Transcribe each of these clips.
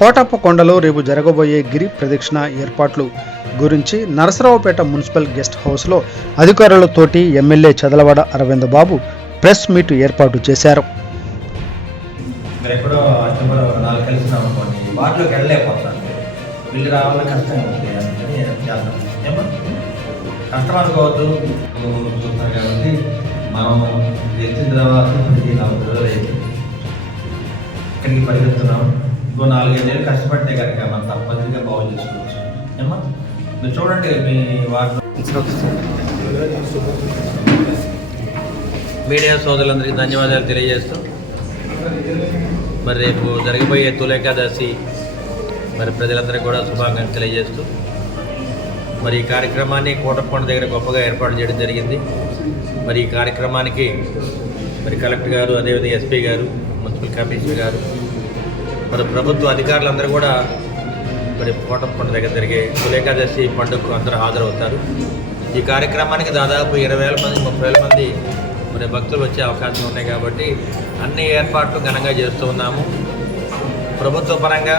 కోటప్పకొండలో రేపు జరగబోయే గిరి ప్రదక్షిణ ఏర్పాట్లు గురించి నరసరావుపేట మున్సిపల్ గెస్ట్ హౌస్లో అధికారులతోటి ఎమ్మెల్యే చదలవాడ అరవింద్ బాబు ప్రెస్ మీట్ ఏర్పాటు చేశారు. కష్టం అనుకోవద్దు చూస్తున్నారు కాబట్టి మనం తెచ్చిన తర్వాత ఇక్కడికి పరిగెత్తున్నాం. ఇంకో 4-5 ఏళ్ళు కష్టపడితే కనుక మనం తప్పనిసరిగా బాగు చేసుకోవచ్చు. ఏమా మీరు చూడండి, మీ వాటిలో మీడియా సోదరులందరికీ ధన్యవాదాలు తెలియజేస్తూ మరి రేపు జరగబోయే తొలేకాదశి మరి ప్రజలందరికీ కూడా శుభాకాంక్షలు తెలియజేస్తూ మరి ఈ కార్యక్రమాన్ని కోటప్పకొండ దగ్గర గొప్పగా ఏర్పాటు చేయడం జరిగింది. మరి ఈ కార్యక్రమానికి మరి కలెక్టర్ గారు, అదేవిధంగా ఎస్పీ గారు, మున్సిపల్ కమిషనర్ గారు, మరి ప్రభుత్వ అధికారులందరూ కూడా మరి కోటప్పకొండ దగ్గర జరిగే తొలేకాదశి పండుగకు అందరూ హాజరవుతారు. ఈ కార్యక్రమానికి దాదాపు 20,000 మంది 30,000 మంది మరి భక్తులు వచ్చే అవకాశం ఉన్నాయి కాబట్టి అన్ని ఏర్పాట్లు ఘనంగా చేస్తూ ఉన్నాము. ప్రభుత్వ పరంగా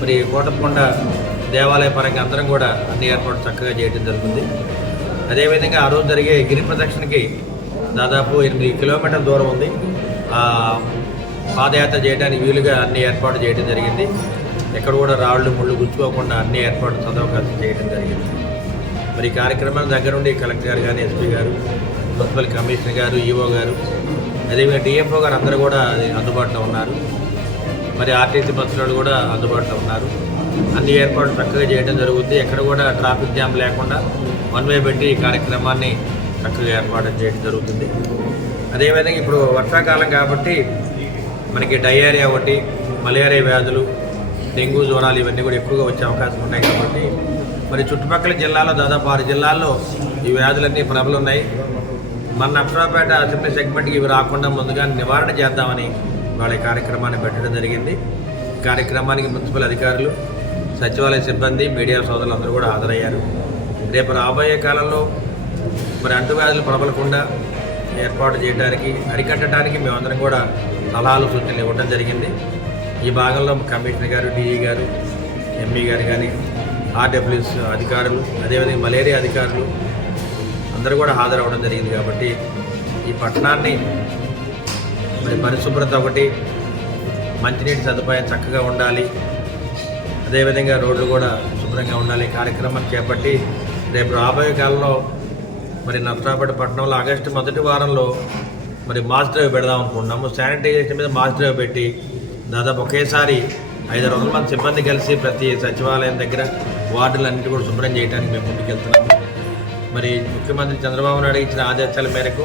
మరి కోటప్పకొండ దేవాలయ పరంగా అందరం కూడా అన్ని ఏర్పాట్లు చక్కగా చేయడం జరుగుతుంది. అదేవిధంగా ఆ రోజు జరిగే గిరి ప్రదక్షిణకి దాదాపు 8 కిలోమీటర్ల దూరం ఉంది. పాదయాత్ర చేయడానికి వీలుగా అన్ని ఏర్పాటు చేయడం జరిగింది. ఎక్కడ కూడా రాళ్ళు ముళ్ళు గుచ్చుకోకుండా అన్ని ఏర్పాట్లు సదవకాశం చేయడం జరిగింది. మరి ఈ కార్యక్రమాన్ని దగ్గర నుండి కలెక్టర్ గారు కానీ, ఎస్పీ గారు, మున్సిపల్ కమిషనర్ గారు, ఈఓ గారు, అదేవిధంగా డిఎఫ్ఓ గారు అందరూ కూడా అందుబాటులో ఉన్నారు. మరి ఆర్టీసీ బస్సులు కూడా అందుబాటులో ఉన్నారు. అన్ని ఏర్పాట్లు చక్కగా చేయడం జరుగుతుంది. ఎక్కడ కూడా ట్రాఫిక్ జామ్ లేకుండా వన్ వే పెట్టి ఈ కార్యక్రమాన్ని చక్కగా ఏర్పాటు చేయడం జరుగుతుంది. అదేవిధంగా ఇప్పుడు వర్షాకాలం కాబట్టి మనకి డయేరియా ఒకటి, మలేరియా వ్యాధులు, డెంగ్యూ జ్వరాలు ఇవన్నీ కూడా ఎక్కువగా వచ్చే అవకాశం ఉన్నాయి కాబట్టి మరి చుట్టుపక్కల జిల్లాలో దాదాపు 6 జిల్లాల్లో ఈ వ్యాధులన్నీ ప్రబలున్నాయి. మన నరసరావుపేట అసెంబ్లీ సెగ్మెంట్కి ఇవి రాకుండా ముందుగా నివారణ చేద్దామని వాళ్ళ కార్యక్రమాన్ని పెట్టడం జరిగింది. కార్యక్రమానికి మున్సిపల్ అధికారులు, సచివాలయ సిబ్బంది, మీడియా సోదరులు అందరూ కూడా హాజరయ్యారు. రేపు రాబోయే కాలంలో మరి అంటువ్యాధులు ప్రబలకుండా ఏర్పాటు చేయడానికి, అరికట్టడానికి మేమందరం కూడా సలహాలు, సూచనలు ఇవ్వడం జరిగింది. ఈ భాగంలో కమిషనర్ గారు, డిఈ గారు, ఎంఈ గారు కానీ, ఆర్డబ్ల్యూఎస్ అధికారులు, అదేవిధంగా మలేరియా అధికారులు అందరూ కూడా హాజరవ్వడం జరిగింది. కాబట్టి ఈ పట్టణాన్ని మరి పరిశుభ్రత ఒకటి, మంచినీటి సదుపాయం చక్కగా ఉండాలి, అదేవిధంగా రోడ్లు కూడా శుభ్రంగా ఉండాలి కార్యక్రమాన్ని చేపట్టి రేపు రాబోయే కాలంలో మరి నరసరావుపేట పట్టణంలో ఆగస్టు మొదటి వారంలో మరి మాస్ డ్రైవ్ పెడదాం అనుకుంటున్నాము. శానిటైజేషన్ మీద మాస్ డ్రైవ్ పెట్టి దాదాపు ఒకేసారి 500 మంది సిబ్బంది కలిసి ప్రతి సచివాలయం దగ్గర వార్డులన్నింటి కూడా శుభ్రం చేయడానికి మేము ముందుకెళ్తున్నాము. మరి ముఖ్యమంత్రి చంద్రబాబు నాయుడు ఇచ్చిన ఆదేశాల మేరకు,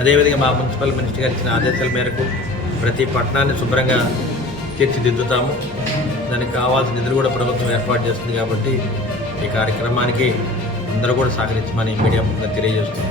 అదేవిధంగా మా మున్సిపల్ మినిస్టర్ గారు ఇచ్చిన ఆదేశాల మేరకు ప్రతి పట్టణాన్ని శుభ్రంగా తీర్చిదిద్దుతాము. దానికి కావాల్సిన నిధులు కూడా ప్రభుత్వం ఏర్పాటు చేస్తుంది. కాబట్టి ఈ కార్యక్రమానికి అందరూ కూడా సహకరించమని మీడియా ముఖ్యంగా తెలియజేస్తున్నాం.